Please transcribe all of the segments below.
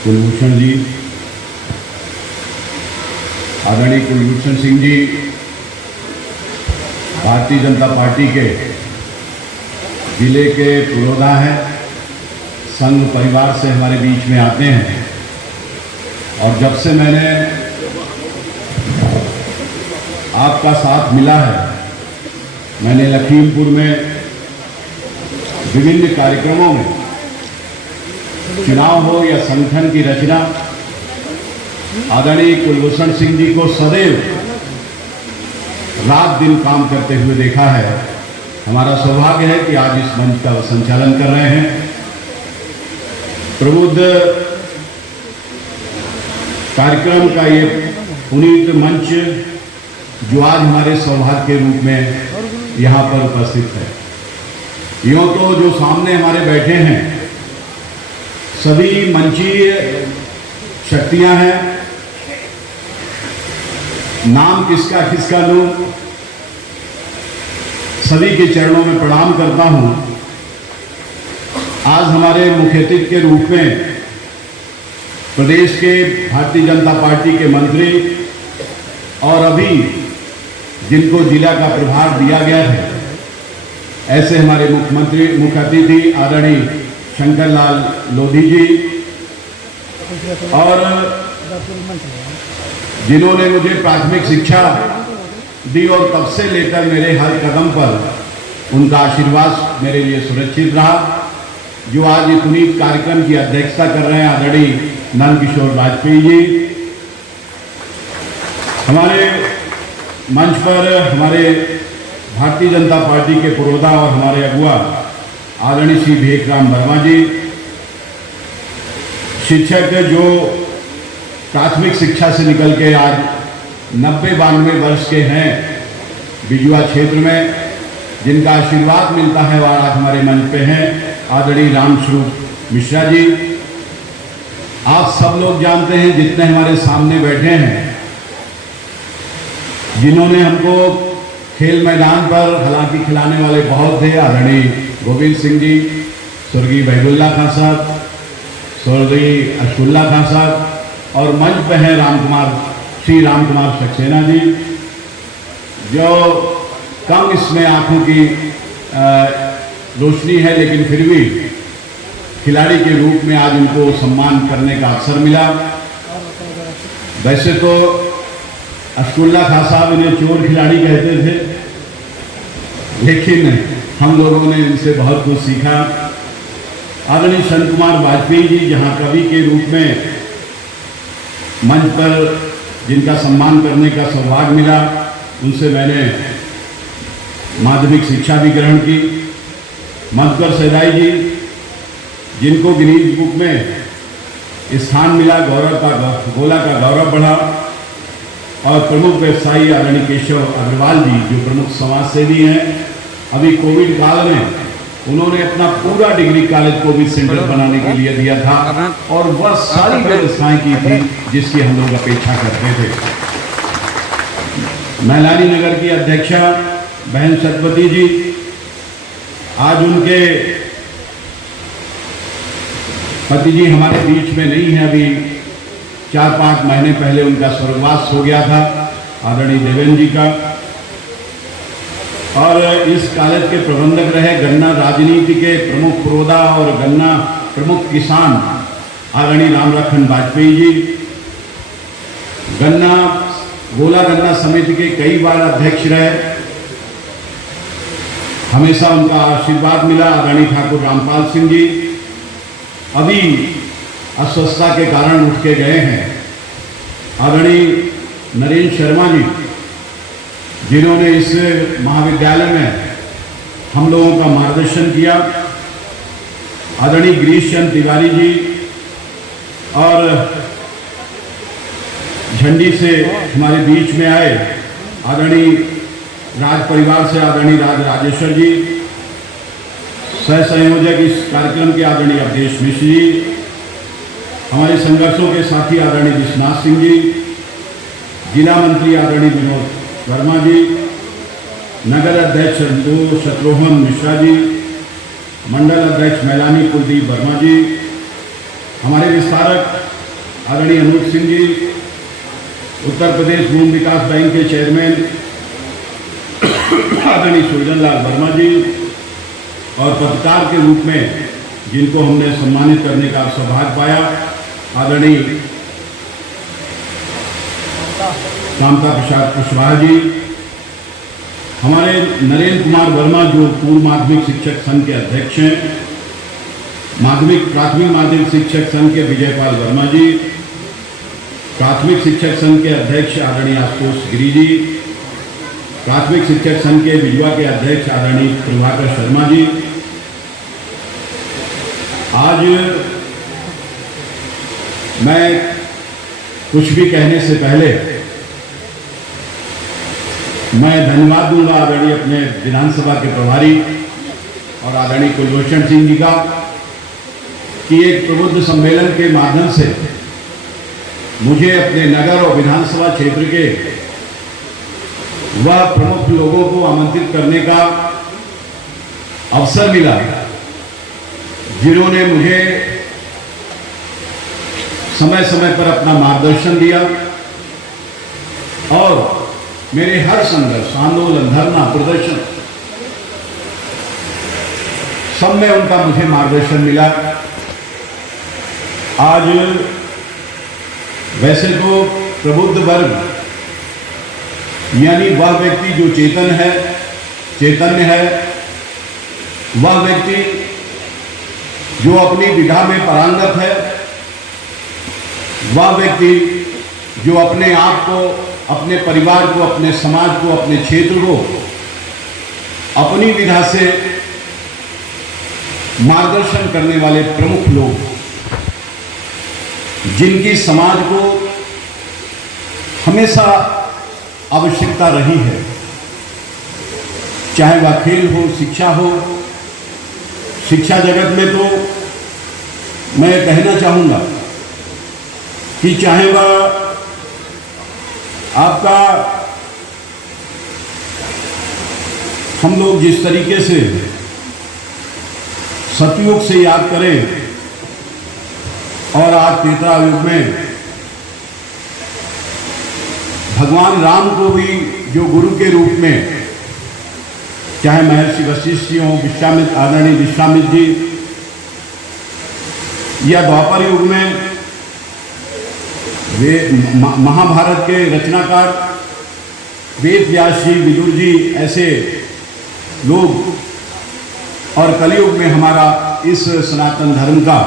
कुलभूषण जी, आदरणीय कुलभूषण सिंह जी भारतीय जनता पार्टी के जिले के पुरोधा हैं, संघ परिवार से हमारे बीच में आते हैं। और जब से मैंने आपका साथ मिला है, मैंने लखीमपुर में विभिन्न कार्यक्रमों में, चुनाव हो या संगठन की रचना, आदरणीय कुलभूषण सिंह जी को सदैव रात दिन काम करते हुए देखा है। हमारा सौभाग्य है कि आज इस मंच का संचालन कर रहे हैं। प्रबुद्ध कार्यक्रम का ये पुनीत मंच जो आज हमारे सौभाग्य के रूप में यहाँ पर उपस्थित है। यूँ तो जो सामने हमारे बैठे हैं सभी मंचीय शक्तियां हैं, नाम किसका किसका लूं, सभी के चरणों में प्रणाम करता हूं। आज हमारे मुख्य अतिथि के रूप में प्रदेश के भारतीय जनता पार्टी के मंत्री और अभी जिनको जिला का प्रभार दिया गया है, ऐसे हमारे मुख्य अतिथि आदरणीय शंकर लाल लोधी जी, और जिन्होंने मुझे प्राथमिक शिक्षा दी और तब से लेकर मेरे हर कदम पर उनका आशीर्वाद मेरे लिए सुरक्षित रहा, जो आज ये पुनीत कार्यक्रम की अध्यक्षता कर रहे हैं आदरणीय नंदकिशोर वाजपेयी जी। हमारे मंच पर हमारे भारतीय जनता पार्टी के पुरोधा और हमारे अगुआ आदरणीय श्री भेकराम वर्मा जी, शिक्षक जो प्राथमिक शिक्षा से निकल के आज 90-92 वर्ष के हैं बिजुआ क्षेत्र में, जिनका आशीर्वाद मिलता है और आज हमारे मंच पे हैं आदरणीय रामस्वरूप मिश्रा जी। आप सब लोग जानते हैं, जितने हमारे सामने बैठे हैं, जिन्होंने हमको खेल मैदान पर हालांकि खिलाने वाले बहुत थे, आदरणीय गोविंद सिंह जी, स्वर्गीय वहीदुल्ला खां साहब, स्वर्गीय अशफुल्ला खां साहब, और मंच पे हैं श्री राम कुमार सक्सेना जी, जो कम इसमें आंखों की रोशनी है, लेकिन फिर भी खिलाड़ी के रूप में आज उनको सम्मान करने का अवसर मिला। वैसे तो अशफुल्ला खां साहब इन्हें चोर खिलाड़ी कहते थे, लेकिन हम लोगों ने इनसे बहुत कुछ सीखा। आदरणीय शंकर कुमार वाजपेयी जी, जहां कवि के रूप में मंच पर जिनका सम्मान करने का सौभाग्य मिला, उनसे मैंने माध्यमिक शिक्षा भी ग्रहण की। मधुकर सैदाई जी, जिनको गिनीज बुक में स्थान मिला, गोला का गौरव बढ़ा, और प्रमुख व्यवसायी आदरणीय केशव अग्रवाल जी, जो प्रमुख समाज सेवी हैं। अभी कोविड काल में उन्होंने अपना पूरा डिग्री कॉलेज कोविड सेंटर बनाने के लिए दिया था, और वह सारी व्यवस्थाएं की थी जिसकी हम लोग अपेक्षा करते थे। मैलानी नगर की अध्यक्षा बहन सतपति जी, आज उनके पति जी हमारे बीच में नहीं है, अभी 4-5 महीने पहले उनका स्वर्गवास हो गया था, आदरणीय देवेंद्र जी का। और इस कॉलेज के प्रबंधक रहे गन्ना राजनीति के प्रमुख पुरोधा और गन्ना प्रमुख किसान आदरणीय रामलखन वाजपेयी जी, गोला गन्ना समिति के कई बार अध्यक्ष रहे, हमेशा उनका आशीर्वाद मिला, आदरणीय ठाकुर रामपाल सिंह जी, अभी अस्वस्थता के कारण उठ के गए हैं, आदरणीय नरेंद्र शर्मा जी, जिन्होंने इस महाविद्यालय में हम लोगों का मार्गदर्शन किया, आदरणीय गिरीश चंद्र तिवारी जी, और झंडी से हमारे बीच में आए आदरणीय राज परिवार से आदरणीय राजेश्वर जी, सह संयोजक इस कार्यक्रम के आदरणीय अवधेश मिश्र जी, हमारे संघर्षों के साथी आदरणीय विश्वनाथ सिंह जी, जिला मंत्री आदरणीय विनोद वर्मा जी, नगर अध्यक्ष शत्रुघ्न मिश्रा जी, मंडल अध्यक्ष मैलानी कुलदीप वर्मा जी, हमारे विस्तारक आदरणीय अनूप सिंह जी, उत्तर प्रदेश भूमि विकास बैंक के चेयरमैन आदरणीय सुरजन लाल वर्मा जी, और पत्रकार के रूप में जिनको हमने सम्मानित करने का सौभाग्य पाया, आदरणीय कामता प्रसाद कुशवाहा जी, हमारे नरेंद्र कुमार वर्मा जो पूर्व माध्यमिक शिक्षक संघ के अध्यक्ष हैं, प्राथमिक माध्यमिक शिक्षक संघ के विजयपाल वर्मा जी, प्राथमिक शिक्षक संघ के अध्यक्ष आदरणीय आशुतोष गिरी जी, प्राथमिक शिक्षक संघ के बिजवा के अध्यक्ष आदरणीय प्रभाकर शर्मा जी। आज मैं कुछ भी कहने से पहले मैं धन्यवाद दूंगा आदरणीय अपने विधानसभा के प्रभारी और आदरणीय कुलभूषण सिंह जी का कि एक प्रबुद्ध सम्मेलन के माध्यम से मुझे अपने नगर और विधानसभा क्षेत्र के वह प्रमुख लोगों को आमंत्रित करने का अवसर मिला जिन्होंने मुझे समय समय पर अपना मार्गदर्शन दिया और मेरे हर संघर्ष, आंदोलन, धरना, प्रदर्शन सब में उनका मुझे मार्गदर्शन मिला। आज वैसे तो प्रबुद्ध वर्ग यानी वह व्यक्ति जो चैतन्य है, वह व्यक्ति जो अपनी विधा में पारंगत है, वह व्यक्ति जो अपने आप को, अपने परिवार को, अपने समाज को, अपने क्षेत्र को अपनी विधा से मार्गदर्शन करने वाले प्रमुख लोग, जिनकी समाज को हमेशा आवश्यकता रही है, चाहे वह खेल हो, शिक्षा हो। शिक्षा जगत में तो मैं कहना चाहूंगा कि चाहे वह आपका, हम लोग जिस तरीके से सतयुग से याद करें और आज त्रेता युग में भगवान राम को भी जो गुरु के रूप में, चाहे महर्षि वशिष्ठ जी हों, आदरणीय विश्वामित्र जी, या द्वापर युग में वे महाभारत के रचनाकार वेद व्यास जी, विदुर जी, ऐसे लोग, और कलयुग में हमारा इस सनातन धर्म का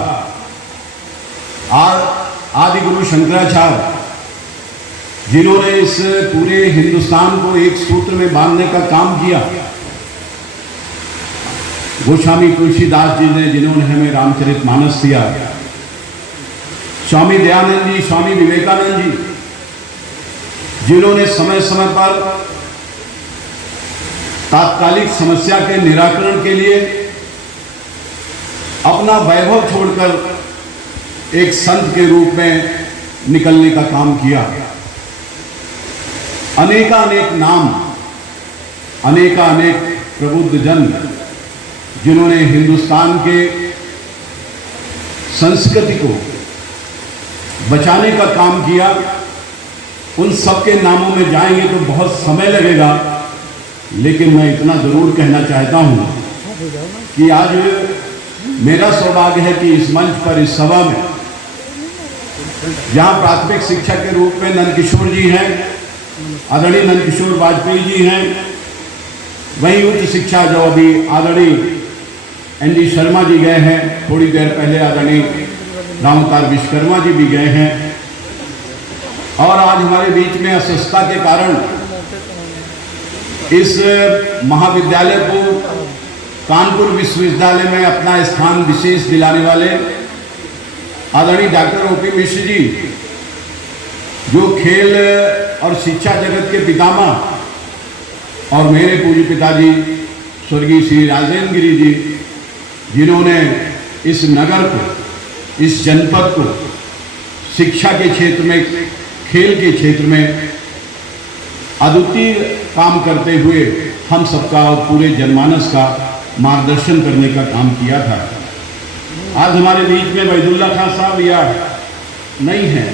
आदि गुरु शंकराचार्य, जिन्होंने इस पूरे हिंदुस्तान को एक सूत्र में बांधने का काम किया। गोस्वामी तुलसीदास जी ने, जिन्होंने हमें रामचरितमानस दिया, स्वामी दयानंद जी, स्वामी विवेकानंद जी, जिन्होंने समय समय पर तात्कालिक समस्या के निराकरण के लिए अपना वैभव छोड़कर एक संत के रूप में निकलने का काम किया। अनेकानेक नाम, अनेकानेक प्रबुद्ध जन, जिन्होंने हिंदुस्तान के संस्कृति को बचाने का काम किया, उन सबके नामों में जाएंगे तो बहुत समय लगेगा, लेकिन मैं इतना जरूर कहना चाहता हूं कि आज मेरा सौभाग्य है कि इस मंच पर, इस सभा में, जहां प्राथमिक शिक्षक के रूप में नंदकिशोर जी हैं, आदरणीय नंदकिशोर वाजपेयी जी हैं, वहीं उच्च शिक्षा जो अभी आदरणीय एन.डी. शर्मा जी गए हैं, थोड़ी देर पहले आदरणीय रामअवतार विश्वकर्मा जी भी गए हैं, और आज हमारे बीच में अस्वस्थता के कारण इस महाविद्यालय को कानपुर विश्वविद्यालय में अपना स्थान विशेष दिलाने वाले आदरणीय डॉक्टर O.P. मिश्र जी, जो खेल और शिक्षा जगत के पितामह, और मेरे पूज्य पिताजी स्वर्गीय श्री राजेंद्र गिरी जी, जिन्होंने इस नगर को, इस जनपद को शिक्षा के क्षेत्र में, खेल के क्षेत्र में अद्वितीय काम करते हुए हम सबका और पूरे जनमानस का मार्गदर्शन करने का काम किया था। आज हमारे बीच में वहीदुल्ला खां साहब या नहीं हैं,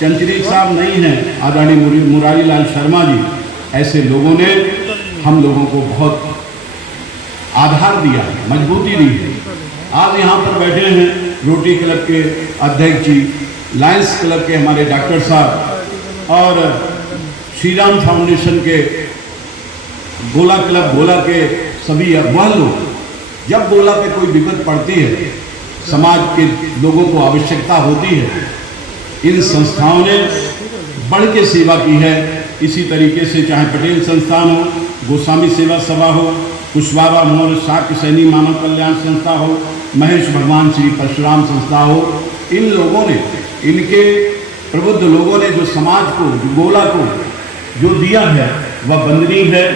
चंचरीक साहब नहीं हैं, आदरणीय मुरारी लाल शर्मा जी, ऐसे लोगों ने हम लोगों को बहुत आधार दिया, मजबूती दी है। आज यहाँ पर बैठे हैं रोटरी क्लब के अध्यक्ष जी, लायंस क्लब के हमारे डॉक्टर साहब और श्री राम फाउंडेशन के गोला क्लब गोला के सभी वह लोग, जब गोला पे कोई विपद पड़ती है, समाज के लोगों को आवश्यकता होती है, इन संस्थाओं ने बढ़ के सेवा की है। इसी तरीके से चाहे पटेल संस्थान हो, गोस्वामी सेवा सभा हो, कुशवाहा मोर शाक्य सैनी मानव कल्याण संस्था हो, महेश भगवान श्री परशुराम संस्था हो, इन लोगों ने, इनके प्रबुद्ध लोगों ने जो समाज को, जो गोला को जो दिया है वह वंदनीय है।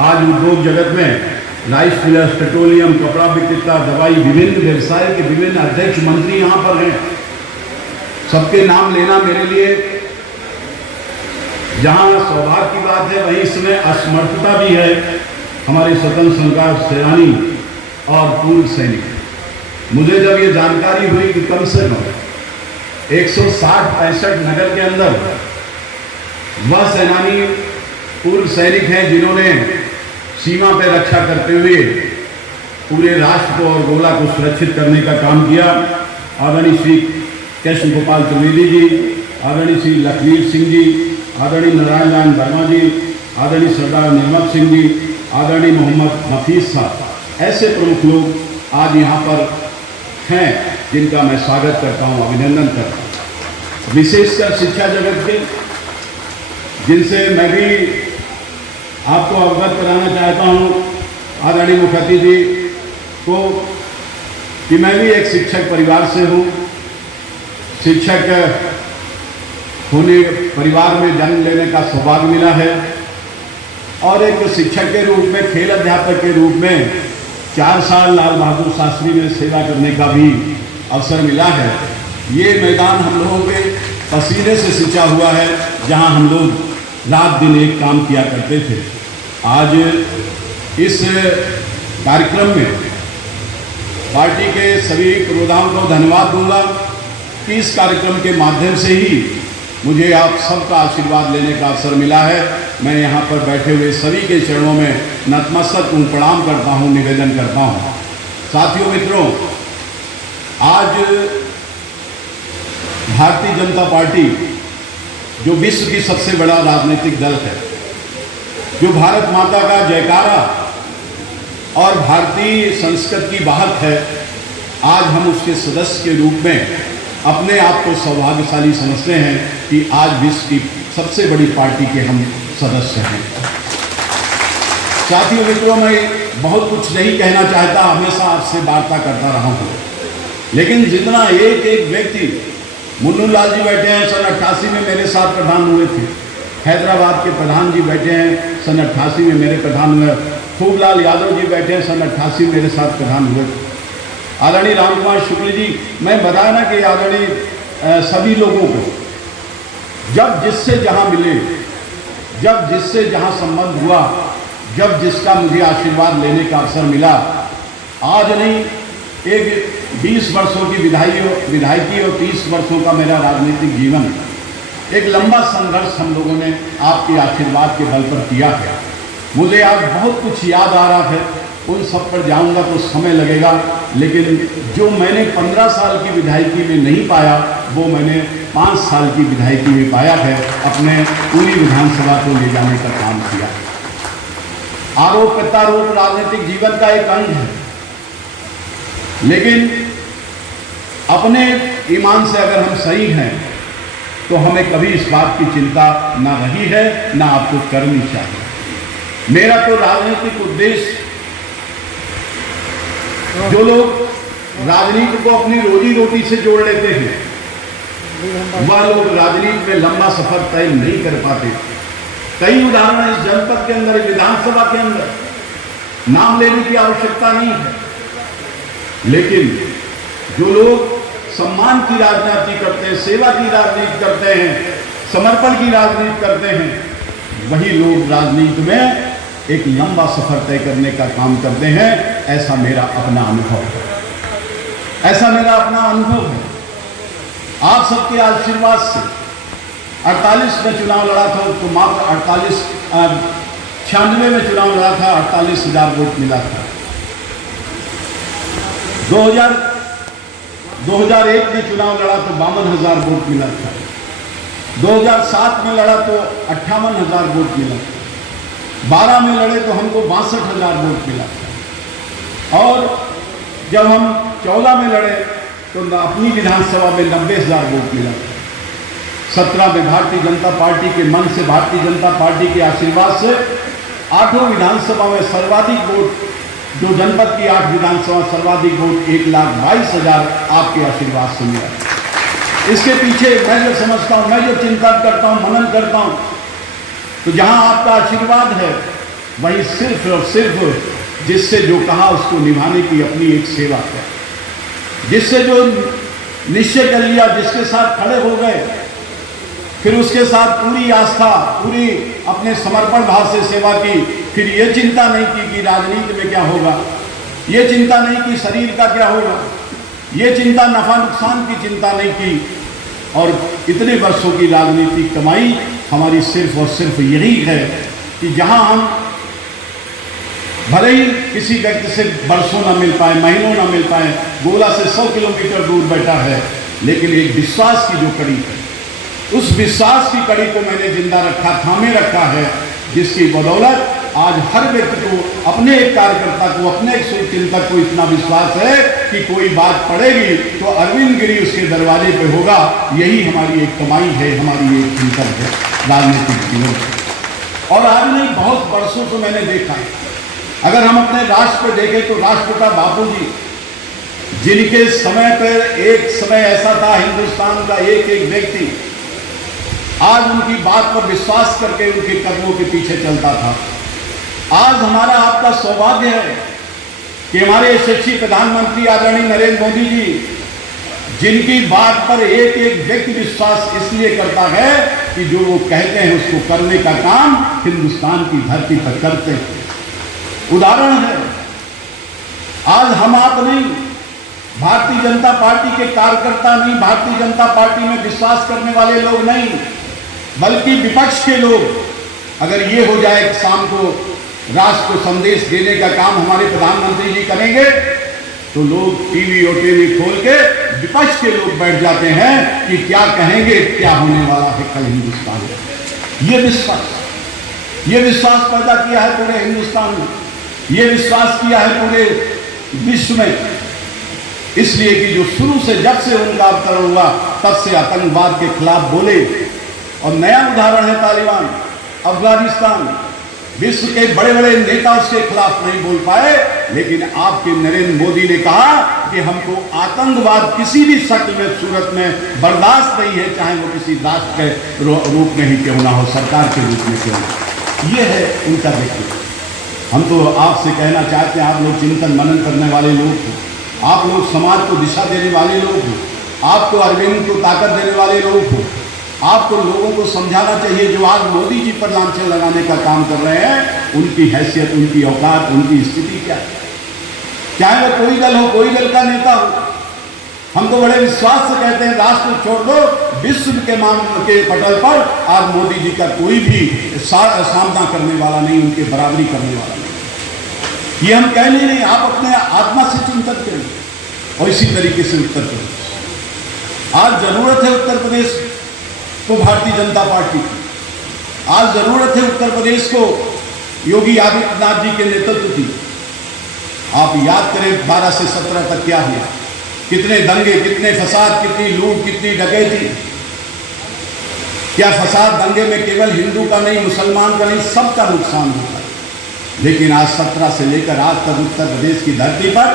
आज उद्योग जगत में राइस मिलर्स, पेट्रोलियम, कपड़ा विक्रेता, दवाई, विभिन्न व्यवसाय के विभिन्न अध्यक्ष मंत्री यहाँ पर हैं। सबके नाम लेना मेरे लिए जहाँ सौभाग्य की बात है, वहीं इसमें असमर्थता भी है। हमारे स्वतंत्र संग्राम सेनानी और पूर्व सैनिक, मुझे जब ये जानकारी हुई कि कम से कम 160-65 नगर के अंदर वह सेनानी पूर्व सैनिक हैं जिन्होंने सीमा पर रक्षा करते हुए पूरे राष्ट्र को और गोला को सुरक्षित करने का काम किया। आदरणीय श्री कृष्ण गोपाल त्रिवेदी जी, आदरणीय श्री लखवीर सिंह जी, आदरणीय नारायण लाल वर्मा जी, आदरणीय सरदार निर्मल सिंह जी, आदरणीय मोहम्मद नफीस साहब, ऐसे प्रमुख लोग आज यहाँ पर हैं जिनका मैं स्वागत करता हूँ, अभिनंदन करता हूँ। विशेषकर शिक्षा जगत के, जिनसे मैं भी आपको अवगत कराना चाहता हूँ, आदरणीय मुखर्जी जी को, कि मैं भी एक शिक्षक परिवार से हूँ। शिक्षक होने परिवार में जन्म लेने का सौभाग्य मिला है और एक शिक्षक के रूप में, खेल अध्यापक के रूप में 4 साल लाल बहादुर शास्त्री में सेवा करने का भी अवसर मिला है। ये मैदान हम लोगों के पसीने से सिंचा हुआ है, जहां हम लोग रात दिन एक काम किया करते थे। आज इस कार्यक्रम में पार्टी के सभी प्रोग्राम को धन्यवाद दूंगा कि इस कार्यक्रम के माध्यम से ही मुझे आप सबका आशीर्वाद लेने का अवसर मिला है। मैं यहाँ पर बैठे हुए सभी के चरणों में नतमस्तक हूँ, प्रणाम करता हूँ, निवेदन करता हूँ। साथियों, मित्रों, आज भारतीय जनता पार्टी जो विश्व की सबसे बड़ा राजनीतिक दल है, जो भारत माता का जयकारा और भारतीय संस्कृति की बात है, आज हम उसके सदस्य के रूप में अपने आप को सौभाग्यशाली समझते हैं कि आज विश्व की सबसे बड़ी पार्टी के हम सदस्य हैं। साथियों, मित्रों, मैं बहुत कुछ नहीं कहना चाहता, हमेशा आपसे वार्ता करता रहा हूँ, लेकिन जितना एक एक व्यक्ति, मुन्नू लाल जी बैठे हैं, सन 88 में मेरे साथ प्रधान हुए थे। हैदराबाद के प्रधान जी बैठे हैं, सन 88 में मेरे प्रधान हुए। खूबलाल यादव जी बैठे हैं, सन 88 मेरे साथ प्रधान हुए थे। आदरणीय राम कुमार शुक्ल जी, मैं बताया ना कि आदरणीय सभी लोगों को जब जिससे जहाँ मिले, जब जिससे जहाँ संबंध हुआ, जब जिसका मुझे आशीर्वाद लेने का अवसर मिला, आज नहीं, एक 20 वर्षों की विधायकी और 30 वर्षों का मेरा राजनीतिक जीवन, एक लंबा संघर्ष हम लोगों ने आपके आशीर्वाद के बल पर किया है। मुझे आज बहुत कुछ याद आ रहा है, उन सब पर जाऊंगा तो समय लगेगा, लेकिन जो मैंने 15 साल की विधायकी में नहीं पाया, वो मैंने 5 साल की विधायकी में पाया है। अपने पूरी विधानसभा को ले जाने का काम किया। आरोप प्रत्यारोप राजनीतिक जीवन का एक अंग है, लेकिन अपने ईमान से अगर हम सही हैं तो हमें कभी इस बात की चिंता ना रही है, ना आपको करनी चाहिए। मेरा तो राजनीतिक उद्देश्य, जो लोग राजनीति को अपनी रोजी रोटी से जोड़ लेते हैं, वह लोग राजनीति में लंबा सफर तय नहीं कर पाते। कई उदाहरण इस जनपद के अंदर, विधानसभा के अंदर, नाम लेने की आवश्यकता नहीं है, लेकिन जो लोग सम्मान की राजनीति करते हैं, सेवा की राजनीति करते हैं, समर्पण की राजनीति करते हैं, वही लोग राजनीति में एक लंबा सफर तय करने का काम करते हैं। ऐसा मेरा अपना अनुभव है। ऐसा मेरा अपना अनुभव है। आप सबके आशीर्वाद से 48 में चुनाव लड़ा था तो मात्र 96 में चुनाव लड़ा था, 48,000 वोट मिला था। 2001 में चुनाव लड़ा तो 52,000 वोट मिला था। 2007 में लड़ा तो 58,000 वोट मिला था। 12 में लड़े तो हमको 62,000 वोट मिला था। और जब हम 14 में लड़े तो अपनी विधानसभा में 90,000 वोट मिला था। 17 में भारतीय जनता पार्टी के मन से, भारतीय जनता पार्टी के आशीर्वाद से 8 विधानसभा में सर्वाधिक वोट, जो जनपद की 8 विधानसभा सर्वाधिक वोट 1,22,000 आपके आशीर्वाद से मिला। इसके पीछे मैं जो समझता हूं, मैं जो चिंता करता हूं, मनन करता हूं, तो जहां आपका आशीर्वाद है वही सिर्फ और सिर्फ जिससे जो कहा उसको निभाने की अपनी एक सेवा है, जिससे जो निश्चय कर लिया, जिसके साथ खड़े हो गए, फिर उसके साथ पूरी आस्था, पूरी अपने समर्पण भाव से सेवा की। फिर ये चिंता नहीं की कि राजनीति में क्या होगा, ये चिंता नहीं की शरीर का क्या होगा, ये चिंता नफा नुकसान की चिंता नहीं की। और इतने वर्षों की राजनीतिक कमाई हमारी सिर्फ और सिर्फ यही है कि जहां हम भले ही किसी व्यक्ति से वर्षों ना मिल पाए, महीनों ना मिल पाए, गोला से 100 किलोमीटर दूर बैठा है, लेकिन एक विश्वास की जो कड़ी है, उस विश्वास की कड़ी को मैंने जिंदा रखा, थामे रखा है, जिसकी बदौलत आज हर व्यक्ति को, अपने एक कार्यकर्ता को, अपने एक चिंतक को इतना विश्वास है कि कोई बात पड़ेगी तो अरविंद गिरी उसके दरवाजे पे होगा। यही हमारी एक कमाई है, हमारी एक चिंतन है राजनीतिक जीवन। और आज नहीं, बहुत वर्षों से मैंने देखा है, अगर हम अपने राष्ट्र पे देखें तो राष्ट्रपिता बापू जी, जिनके समय पर एक समय ऐसा था हिंदुस्तान का एक एक व्यक्ति आज उनकी बात पर विश्वास करके उनके कदमों के पीछे चलता था। आज हमारा आपका सौभाग्य है कि हमारे यशस्वी प्रधानमंत्री आदरणीय नरेंद्र मोदी जी, जिनकी बात पर एक एक व्यक्ति विश्वास इसलिए करता है कि जो वो कहते हैं उसको करने का काम हिंदुस्तान की धरती पर करते हैं। उदाहरण है, आज हम आप नहीं, भारतीय जनता पार्टी के कार्यकर्ता नहीं, भारतीय जनता पार्टी में विश्वास करने वाले लोग नहीं, बल्कि विपक्ष के लोग, अगर ये हो जाए कि शाम को राष्ट्र को संदेश देने का काम हमारे प्रधानमंत्री जी करेंगे, तो लोग टीवी और टीवी खोल के विपक्ष के लोग बैठ जाते हैं कि क्या कहेंगे, क्या होने वाला है कल हिंदुस्तान में। ये विश्वास पैदा किया है पूरे हिंदुस्तान में, ये विश्वास किया है पूरे विश्व में, इसलिए कि जो शुरू से, जब से उनका अवतरण हुआ, तब से आतंकवाद के खिलाफ बोले। और नया उदाहरण है तालिबान, अफगानिस्तान, विश्व के बड़े बड़े नेता उसके खिलाफ नहीं बोल पाए, लेकिन आपके नरेंद्र मोदी ने कहा कि हमको आतंकवाद किसी भी शक्ल में, सूरत में बर्दाश्त नहीं है, चाहे वो किसी राष्ट्र के रूप में ही क्यों ना हो, सरकार के रूप में क्यों ना। ये है उनका व्यक्तित्व। हम तो आपसे कहना चाहते हैं, आप लोग चिंतन मनन करने वाले लोग हो, आप लोग समाज को दिशा देने वाले लोग हो, आपको अरविंद को ताकत देने वाले लोग हो, आपको लोगों को समझाना चाहिए जो आज मोदी जी पर लांछन लगाने का काम कर रहे हैं, उनकी हैसियत, उनकी औकात, उनकी स्थिति क्या है। चाहे वो कोई दल हो, कोई दल का नेता हो, हम तो बड़े विश्वास से कहते हैं राष्ट्र छोड़ दो, विश्व के के पटल पर आज मोदी जी का कोई भी सामना करने वाला नहीं, उनके बराबरी करने वाला नहीं। ये हम कह नहीं, आप अपने आत्मा से चिंतन करें और इसी तरीके से उत्तर प्रदेश। आज जरूरत है उत्तर प्रदेश को भारतीय जनता पार्टी की, आज जरूरत है उत्तर प्रदेश को योगी आदित्यनाथ जी के नेतृत्व की। आप याद करें 12 से 17 तक क्या हुआ, कितने दंगे, कितने फसाद, कितनी लूट, कितनी डकैती। क्या फसाद दंगे में केवल हिंदू का नहीं, मुसलमान का नहीं, सबका नुकसान होता है। लेकिन आज 17 से लेकर आज तक उत्तर प्रदेश की धरती पर,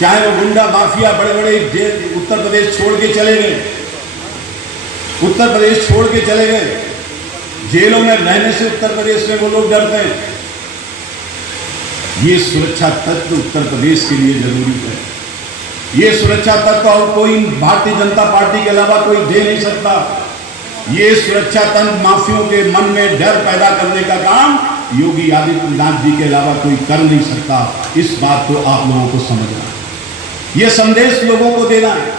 चाहे वो गुंडा माफिया बड़े बड़े उत्तर प्रदेश छोड़ के चले गए, उत्तर प्रदेश छोड़ के चले गए, जेलों में रहने से उत्तर प्रदेश में वो लोग डरते हैं। ये सुरक्षा तत्व उत्तर प्रदेश के लिए जरूरी है। ये सुरक्षा तत्व और कोई भारतीय जनता पार्टी के अलावा कोई दे नहीं सकता। ये सुरक्षा तंत्र माफियों के मन में डर पैदा करने का काम योगी आदित्यनाथ जी के अलावा कोई कर नहीं सकता। इस बात को आप लोगों को समझना। ये संदेश लोगों को देना है।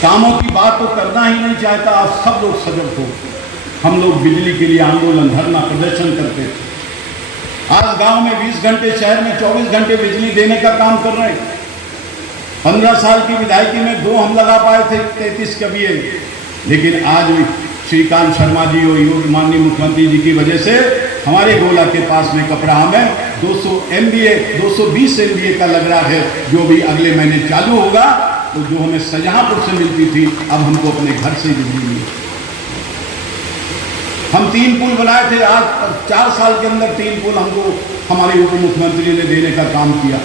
कामों की बात तो करना ही नहीं चाहता। आप सब लोग सजग हो। हम लोग बिजली के लिए आंदोलन, धरना, प्रदर्शन करते थे। आज गांव में 20 घंटे, शहर में 24 घंटे बिजली देने का काम कर रहे हैं। 15 साल की विधायकी में 2 हम लगा पाए थे, 33 कभी। लेकिन आज श्रीकांत शर्मा जी और माननीय मुख्यमंत्री जी की वजह से हमारे गोला के पास में कपड़ा में 200 MVA 220 MVA का लग रहा है, जो भी अगले महीने चालू होगा। तो जो हमें शाहजहांपुर से मिलती थी, अब हमको अपने घर से बिजली मिली। हम 3 पुल बनाए थे, आज 4 साल के अंदर 3 पुल हमको हमारे उप मुख्यमंत्री ने देने का काम किया।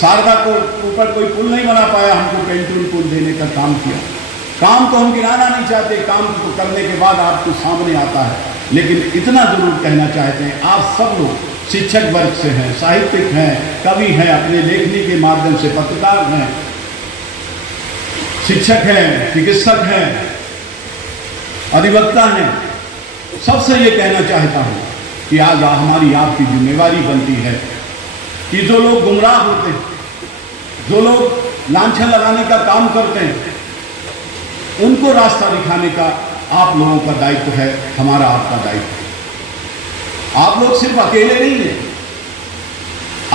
शारदा को ऊपर कोई पुल नहीं बना पाया, हमको पेंटून पुल देने का काम किया। काम तो हम गिराना नहीं चाहते, काम को करने के बाद आपको सामने आता है। लेकिन इतना जरूर कहना चाहते हैं, आप सब लोग शिक्षक वर्ग से हैं, साहित्यिक हैं, कवि हैं, अपने लेखनी के माध्यम से पत्रकार हैं, शिक्षक हैं, चिकित्सक हैं, अधिवक्ता हैं। सबसे ये कहना चाहता हूं कि आज हमारी आपकी जिम्मेवारी बनती है कि जो लोग गुमराह होते हैं, जो लोग लांछन लगाने का काम करते हैं, उनको रास्ता दिखाने का आप लोगों का दायित्व है, हमारा आपका दायित्व है। आप लोग सिर्फ अकेले नहीं हैं,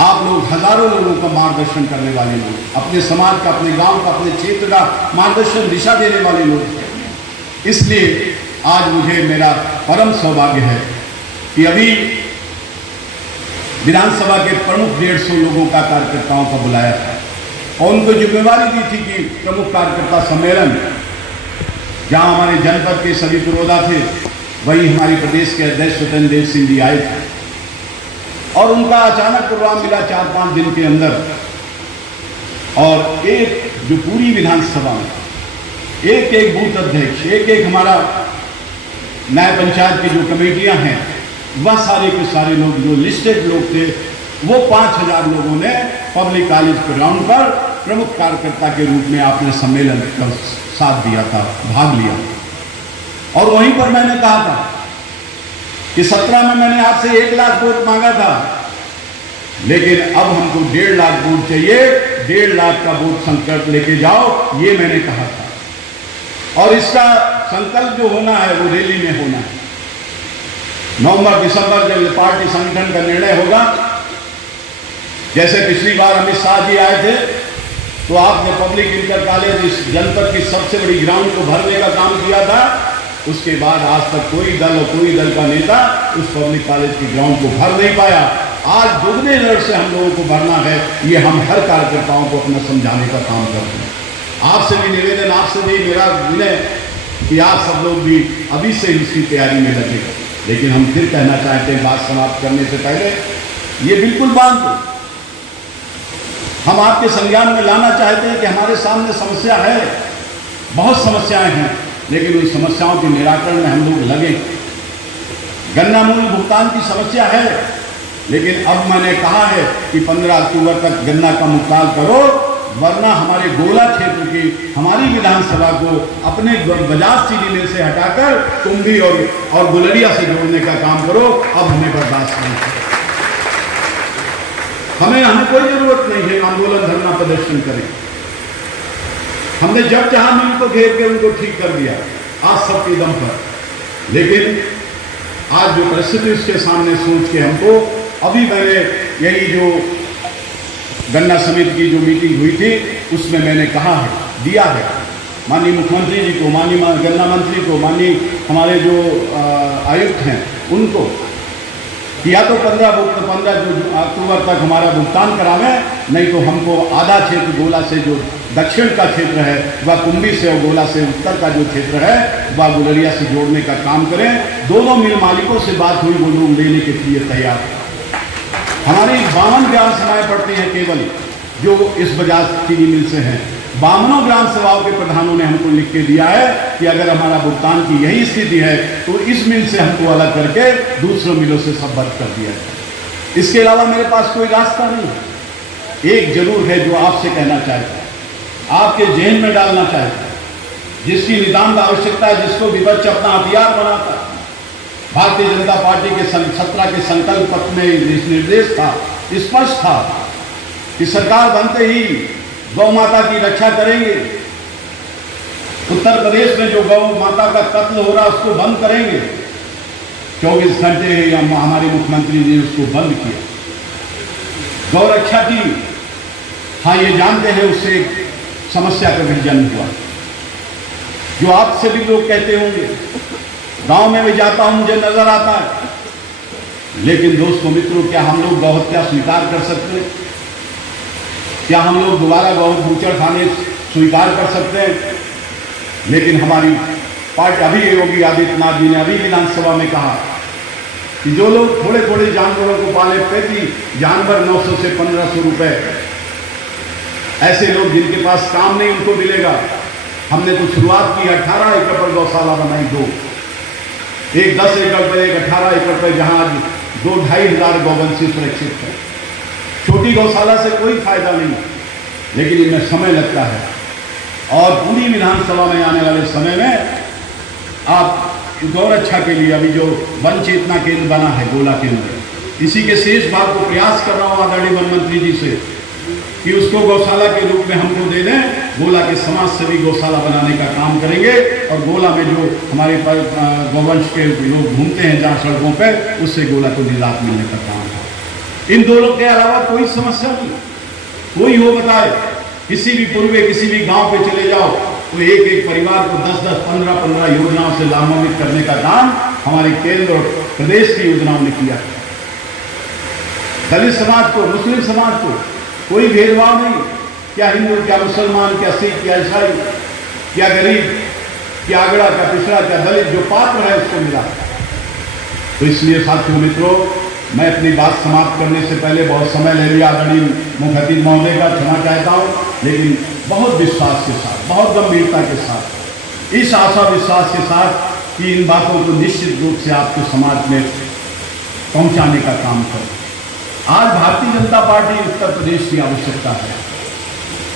आप लोग हजारों लोगों का मार्गदर्शन करने वाले लोग, अपने समाज का, अपने गांव का, अपने क्षेत्र का मार्गदर्शन, दिशा देने वाले लोग हैं। इसलिए आज मुझे मेरा परम सौभाग्य है कि अभी विधानसभा के प्रमुख 150 लोगों का कार्यकर्ताओं का बुलाया था और उनको जिम्मेवारी दी थी कि प्रमुख कार्यकर्ता सम्मेलन, जहां हमारे जनपद के सभी पुरोधा थे, वही हमारे प्रदेश के अध्यक्ष स्वतंत्र देव सिंह जी आए थे और उनका अचानक प्रोग्राम मिला 4-5 दिन के अंदर। और एक जो पूरी विधानसभा में एक एक बूथ अध्यक्ष, एक एक हमारा न्याय पंचायत की जो कमेटियां हैं, वह सारे के सारे लोग जो लिस्टेड लोग थे, वो 5000 लोगों ने पब्लिक कॉलेज ग्राउंड पर प्रमुख कार्यकर्ता के रूप में आपने सम्मेलन का साथ दिया था, भाग लिया। और वहीं पर मैंने कहा था कि 17 में मैंने आपसे 1 लाख वोट मांगा था, लेकिन अब हमको 1.5 लाख वोट चाहिए, 1.5 लाख का वोट संकल्प लेके जाओ, ये मैंने कहा था। और इसका संकल्प जो होना है वो रैली में होना है। नवंबर-दिसंबर जब पार्टी संगठन का निर्णय होगा, जैसे पिछली बार अमित शाह जी आए थे तो आपने पब्लिक इंटर कॉलेज इस जनपद की सबसे बड़ी ग्राउंड को भरने का काम किया था। उसके बाद आज तक कोई दल और कोई दल का नेता उस पब्लिक कॉलेज की ग्राउंड को भर नहीं पाया। आज दुगने दर से हम लोगों को भरना है, ये हम हर कार्यकर्ताओं को अपना समझाने का काम करते हैं। आपसे भी निवेदन, आपसे भी मेरा विनय कि आप सब लोग भी अभी से इसकी तैयारी में लगे। लेकिन हम फिर कहना चाहते हैं, बात समाप्त करने से पहले, ये बिल्कुल बात दो, हम आपके संज्ञान में लाना चाहते हैं कि हमारे सामने समस्या है, बहुत समस्याएं हैं, लेकिन उन समस्याओं के निराकरण में हम लोग लगे। गन्ना मूल्य भुगतान की समस्या है, लेकिन अब मैंने कहा है कि 15 अक्टूबर तक गन्ना का भुगतान करो, वरना हमारे गोला क्षेत्र की हमारी विधानसभा को अपने बजाज चीनी मिल से हटाकर कुंभी और गुलरिया से जोड़ने का काम करो। अब हमें बर्दाश्त नहीं है। हमें कोई जरूरत नहीं है आंदोलन, धरना, प्रदर्शन करें। हमने जब चाहा मिल को घेर के उनको ठीक कर दिया आज सबके दम पर। लेकिन आज जो परिस्थिति उसके सामने सोच के हमको, अभी मैंने यही जो गन्ना समिति की जो मीटिंग हुई थी उसमें मैंने कहा है, दिया है माननीय मुख्यमंत्री जी को, माननीय गन्ना मंत्री को, माननीय हमारे जो आयुक्त हैं उनको, या तो 15 अक्टूबर तक हमारा भुगतान करावें, नहीं तो हमको आधा क्षेत्र गोला से जो दक्षिण का क्षेत्र है वह कुंभी से और गोला से उत्तर का जो क्षेत्र है वह गुलरिया से जोड़ने का काम करें। दोनों मिल मालिकों से बात हुई, वो लोग लेने के लिए तैयार हैं। हमारी 52 ग्राम सभाएं पड़ती हैं केवल, जो इस बजाज चीनी मिल से हैं। 52 ग्राम सभाओं के प्रधानों ने हमको लिख के दिया है कि अगर हमारा भुगतान की यही स्थिति है तो इस मिल से हमको अलग करके दूसरों मिलों से सब बंद कर दिया जाए। इसके अलावा मेरे पास कोई रास्ता नहीं है। एक जरूर है जो आपसे कहना चाहता है, आपके जेहन में डालना चाहता है, जिसकी नितांत आवश्यकता है, जिसको विपक्ष अपना हथियार बनाता है। भारतीय जनता पार्टी के 17 के संकल्प पत्र में निर्देश था, स्पष्ट था कि सरकार बनते ही गौ माता की रक्षा करेंगे। उत्तर प्रदेश में जो गौ माता का कत्ल हो रहा है उसको बंद करेंगे। 24 घंटे हमारे मुख्यमंत्री ने उसको बंद किया। गौ रक्षा की, हाँ ये जानते हैं उससे समस्या का भी जन्म हुआ। जो आपसे भी लोग कहते होंगे, गांव में भी जाता हूं मुझे नजर आता है, लेकिन दोस्तों मित्रों, क्या हम लोग गौ हत्या स्वीकार कर सकते हैं? क्या हम लोग दोबारा गौ बूचड़ खाने स्वीकार कर सकते हैं? लेकिन हमारी पार्टी, अभी योगी आदित्यनाथ जी ने अभी विधानसभा में कहा कि जो लोग थोड़े थोड़े जानवरों को पाले, प्रति जानवर 900 से 1500 रुपए, ऐसे लोग जिनके पास काम नहीं उनको मिलेगा। हमने तो शुरुआत की, 18 एकड़ पर गौशाला बनाई, 2, एक 10 एकड़ पर, एक 18 एकड़ पर, जहां आज 2-2.5 हजार गौवंशी सुरक्षित है। छोटी गौशाला से कोई फायदा नहीं, लेकिन इनमें समय लगता है। और पूरी विधानसभा में आने वाले समय में आप गौ रक्षा के लिए अभी जो वन चेतना केंद्र बना है, गोला केंद्र, इसी के शेष भाग को प्रयास कर रहा हूं आदरणीय वन मंत्री जी से कि उसको गौशाला के रूप में हमको दे दें। गोला के समाज सेवी गौशाला बनाने का काम करेंगे और गोला में जो हमारे गौवंश के लोग घूमते हैं जहाँ सड़कों पे, उससे गोला को निजात मिलने का काम है। इन दोनों के अलावा कोई समस्या नहीं, कोई हो बताए। किसी भी पूर्वे, किसी भी गांव पे चले जाओ तो एक एक परिवार को 10-10, 15-15 योजनाओं से लाभान्वित करने का काम हमारे केंद्र और प्रदेश की योजनाओं ने किया। दलित समाज को, मुस्लिम समाज को कोई भेदभाव नहीं, क्या हिंदू, क्या मुसलमान, क्या सिख, क्या ईसाई, क्या गरीब, क्या अगड़ा, क्या पिछड़ा, क्या दलित, जो पात्र है उसको मिला। तो इसलिए साथियों मित्रों, मैं अपनी बात समाप्त करने से पहले बहुत समय ले लिया आदरणीय मुख्य अतिथि महोदय का, क्षमा चाहता हूँ, लेकिन बहुत विश्वास के साथ, बहुत गंभीरता के साथ, इस आशा विश्वास के साथ कि इन बातों को निश्चित रूप से आपको समाज में पहुंचाने का काम करें। आज भारतीय जनता पार्टी उत्तर प्रदेश की आवश्यकता है।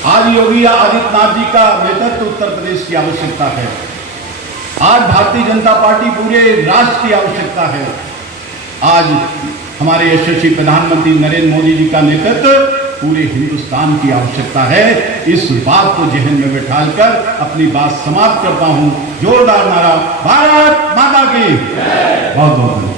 आज योगी आदित्यनाथ जी का नेतृत्व उत्तर प्रदेश की आवश्यकता है। आज भारतीय जनता पार्टी पूरे राष्ट्र की आवश्यकता है। आज हमारे यशस्वी प्रधानमंत्री नरेंद्र मोदी जी का नेतृत्व पूरे हिंदुस्तान की आवश्यकता है। इस बात को जहन में बैठाकर अपनी बात समाप्त करता हूं। जोरदार नारा, भारत माता की। बहुत बहुत